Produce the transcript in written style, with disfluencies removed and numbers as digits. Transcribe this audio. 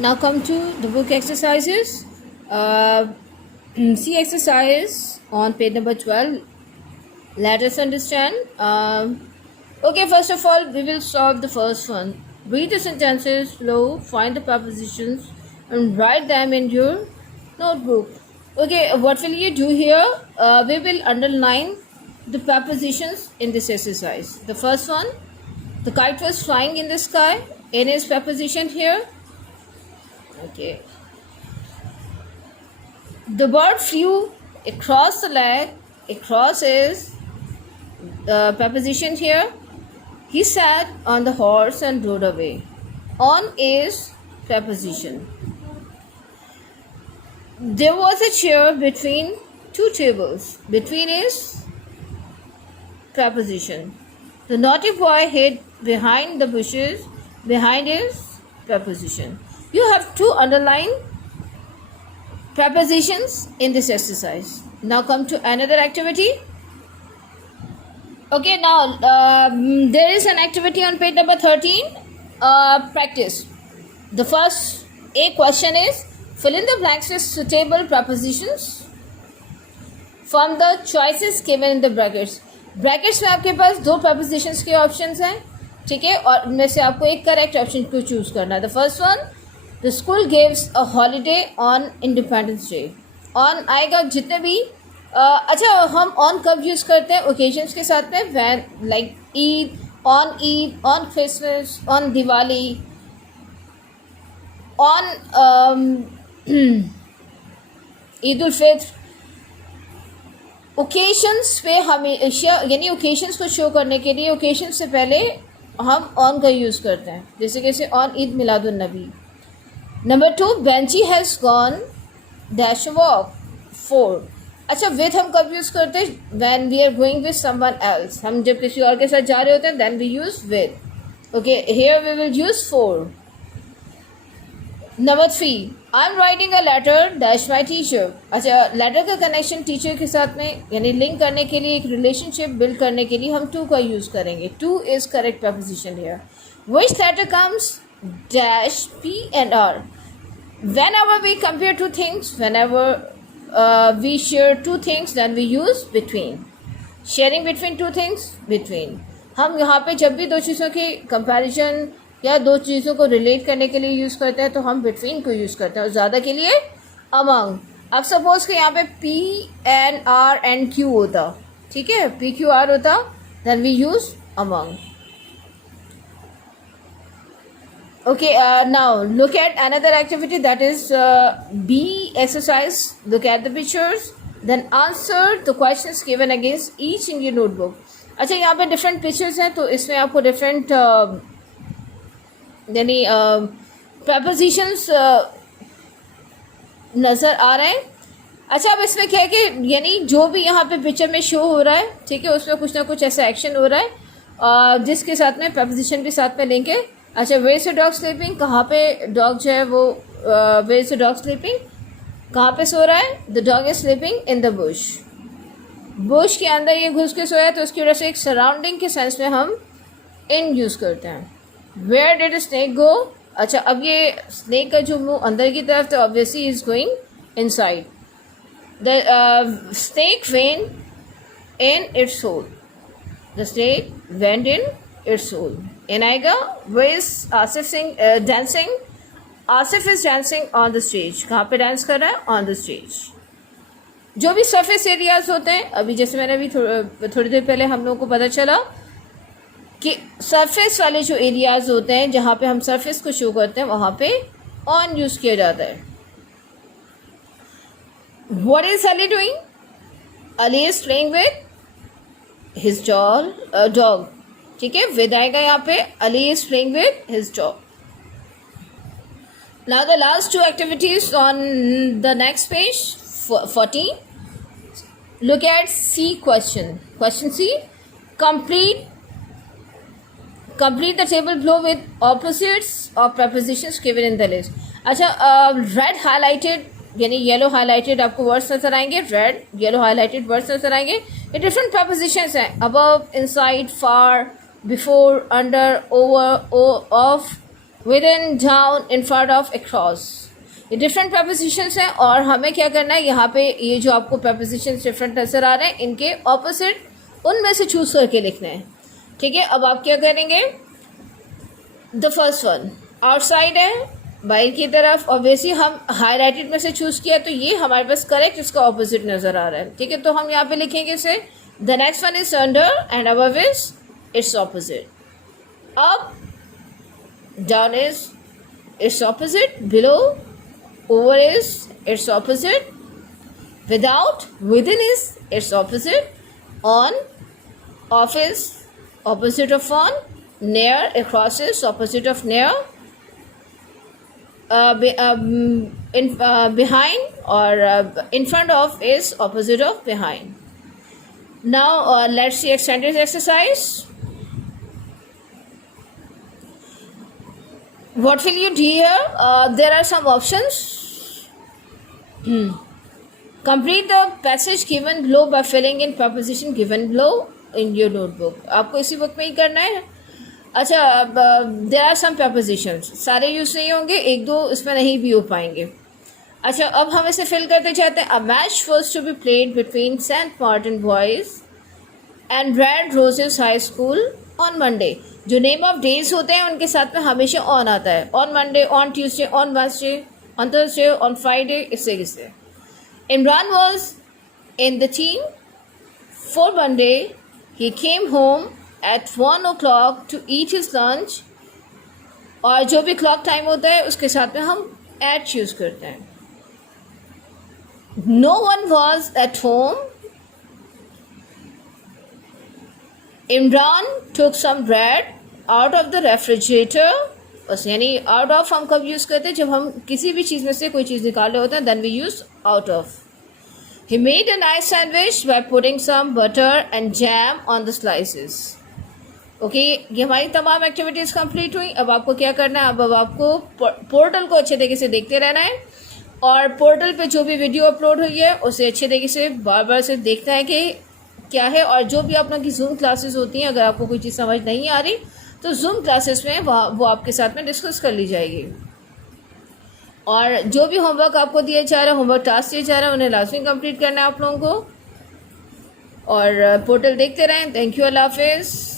Now come to the book exercises. See exercise on page number 12. Let us understand. Okay, first of all, we will solve the first one. Read the sentences below, find the prepositions, and write them in your notebook. Okay, what will you do here? We will underline the prepositions in this exercise. The first one, the kite was flying in the sky. N is preposition here. Okay. The bird flew across the lake. Across is the preposition here. He sat on the horse and rode away. On is preposition. There was a chair between two tables. Between is preposition. The naughty boy hid behind the bushes. Behind is preposition. You have to underline prepositions in this exercise. Now come to another activity. Okay, now there is an activity on page number 13. Practice. The first A question is fill in the blanks with suitable prepositions from the choices given in the brackets. Brackets में आपके पास दो prepositions के options हैं, ठीक है, और इनमें से आपको एक करेक्ट ऑप्शन को चूज करना है. The first one, the school gives a holiday on independence day. On आएगा जितने भी अच्छा, हम ऑन कब यूज़ करते हैं? ओकेजन्स के साथ में, when like Eid, on Christmas, on Diwali, on Eid ul Fitr. Occasions पे हमेशा, यानी ओकेशंस को शो करने के लिए ओकेशन से पहले हम ऑन का यूज़ करते हैं, जैसे कैसे on Eid Miladun Nabi. Number 2, बेंची हैज़ गॉन डैश वॉक 4. अच्छा, विथ हम कब यूज़ करते हैं? When we are going with someone else. हम जब किसी और के साथ जा रहे होते हैं then we use with. Okay, here we will use 4. Number 3, I am writing a letter dash my teacher. अच्छा, लेटर का कनेक्शन टीचर के साथ में, यानी लिंक करने के लिए, एक रिलेशनशिप बिल्ड करने के लिए हम टू का यूज़ करेंगे. Two is correct preposition here. Which letter comes dash P and R? Whenever we compare two things, whenever we share two things, then we use between. Sharing between two things, between. हम यहाँ पे जब भी दो चीज़ों की comparison या दो चीज़ों को रिलेट करने के लिए यूज़ करते हैं तो हम बिटवीन को यूज़ करते हैं, और ज़्यादा के लिए अमंग. अब सपोज कि यहाँ पे PNR&Q होता, ठीक है, PQR होता, then we use among. Okay, now look at another activity, that is B exercise. Look at the pictures, then answer the questions given against each in your notebook. अच्छा, यहाँ पे different pictures हैं, तो इसमें आपको different यानी prepositions नज़र आ रहे हैं. अच्छा, अब इसमें क्या है कि यानी जो भी यहाँ पे पिक्चर में शो हो रहा है, ठीक है, उसमें कुछ ना कुछ ऐसा एक्शन हो रहा है जिसके साथ में preposition भी साथ में लिंक है. अच्छा, where is the dog sleeping, कहाँ पे डॉग जो है वो, where is the dog sleeping, कहाँ पे सो रहा है? The dog is sleeping in the bush. Bush के अंदर ये घुस के सोया, तो उसकी वजह से एक सराउंडिंग के सेंस में हम इन यूज़ करते हैं. वेयर डिड स्नेक गो. अच्छा, अब ये स्नेक का जो मुंह अंदर की तरफ, तो obviously is going inside. The snake went in its hole. The snake went in its hole. In आएगा, where is Asif dancing? Asif is dancing on the stage. कहाँ पे डांस कर रहा है? On the stage. जो भी surface areas होते हैं, अभी जैसे मैंने अभी थोड़ी देर पहले हम लोगों को पता चला कि सरफेस वाले जो एरियाज होते हैं जहाँ पे हम सरफेस को शो करते हैं, वहाँ पे ऑन यूज़ किया जाता है. What is Ali doing? Ali is playing with his dog. ठीक है, विद आएगा यहाँ पे. Ali is playing with his dog. Now the last two activities on the next page 14. Look at C question. Question C, complete the table below with opposites of prepositions given in the list. अच्छा, red highlighted यानी yellow highlighted आपको words नजर आएंगे. Red yellow highlighted words नजर आएंगे. ये different prepositions हैं. Above, inside, far, before, under, over, off, within, down, in front of, across. ये डिफरेंट प्रपोजिशंस हैं और हमें क्या करना है, यहाँ पे ये जो आपको प्रपोजिशंस डिफरेंट नज़र आ रहे हैं इनके ऑपोजिट उनमें से चूज़ करके लिखना है. ठीक है, अब आप क्या करेंगे, द फर्स्ट वन आउटसाइड है, बाहर की तरफ. ऑब्वियसली हम हाईलाइटेड में से चूज़ किया तो ये हमारे पास करेक्ट इसका ऑपोजिट नज़र आ रहा है. ठीक है, तो हम यहाँ पे लिखेंगे इसे the next one is under and above is it's opposite. अब down is its opposite, below, over is its opposite, without, within is its opposite, on, off is opposite of on, near, across is opposite of near, behind or in front of is opposite of behind. Now let's see extended exercise. What will you do here? There are some options. Complete the passage given below by filling in preposition given below in your notebook. आपको इसी book में ही करना है. अच्छा, there are some prepositions. सारे use नहीं होंगे, एक दो इसमें नहीं भी हो पाएंगे. अच्छा, अब हम इसे फिल करते जाते हैं. A match was to be played between St. Martin Boys and Red Roses High School on Monday. जो नेम ऑफ डेज होते हैं उनके साथ में हमेशा ऑन आता है. On Monday, on Tuesday, on Wednesday, on Thursday, on Friday, इससे किससे. Imran was in the team for Monday. He came home at 1 o'clock to eat his lunch. और जो भी क्लॉक टाइम होता है उसके साथ में हम एट यूज़ करते हैं. No one was at home. Imran took some bread out of the refrigerator. बस यानी out of हम कब यूज़ करते हैं, जब हम किसी भी चीज़ में से कोई चीज़ निकाल रहे होते हैं, then we use out of. He made a nice sandwich by putting some butter and jam on the slices. Okay, ये हमारी तमाम एक्टिविटीज़ कंप्लीट हुई. अब आपको क्या करना है, अब आपको पोर्टल को अच्छे तरीके से देखते रहना है और पोर्टल पे जो भी वीडियो अपलोड हुई है उसे अच्छे तरीके से बार बार से देखना है कि क्या है. और जो भी आप लोगों की जूम क्लासेस होती हैं, अगर आपको कोई चीज़ समझ नहीं आ रही तो जूम क्लासेस में वो आपके साथ में डिस्कस कर ली जाएगी. और जो भी होमवर्क आपको दिया जा रहा है, होमवर्क टास्क दिया जा रहा है, उन्हें लाजमी कंप्लीट करना है आप लोगों को. और पोर्टल देखते रहें. थैंक यू, अल्लाह हाफिज़.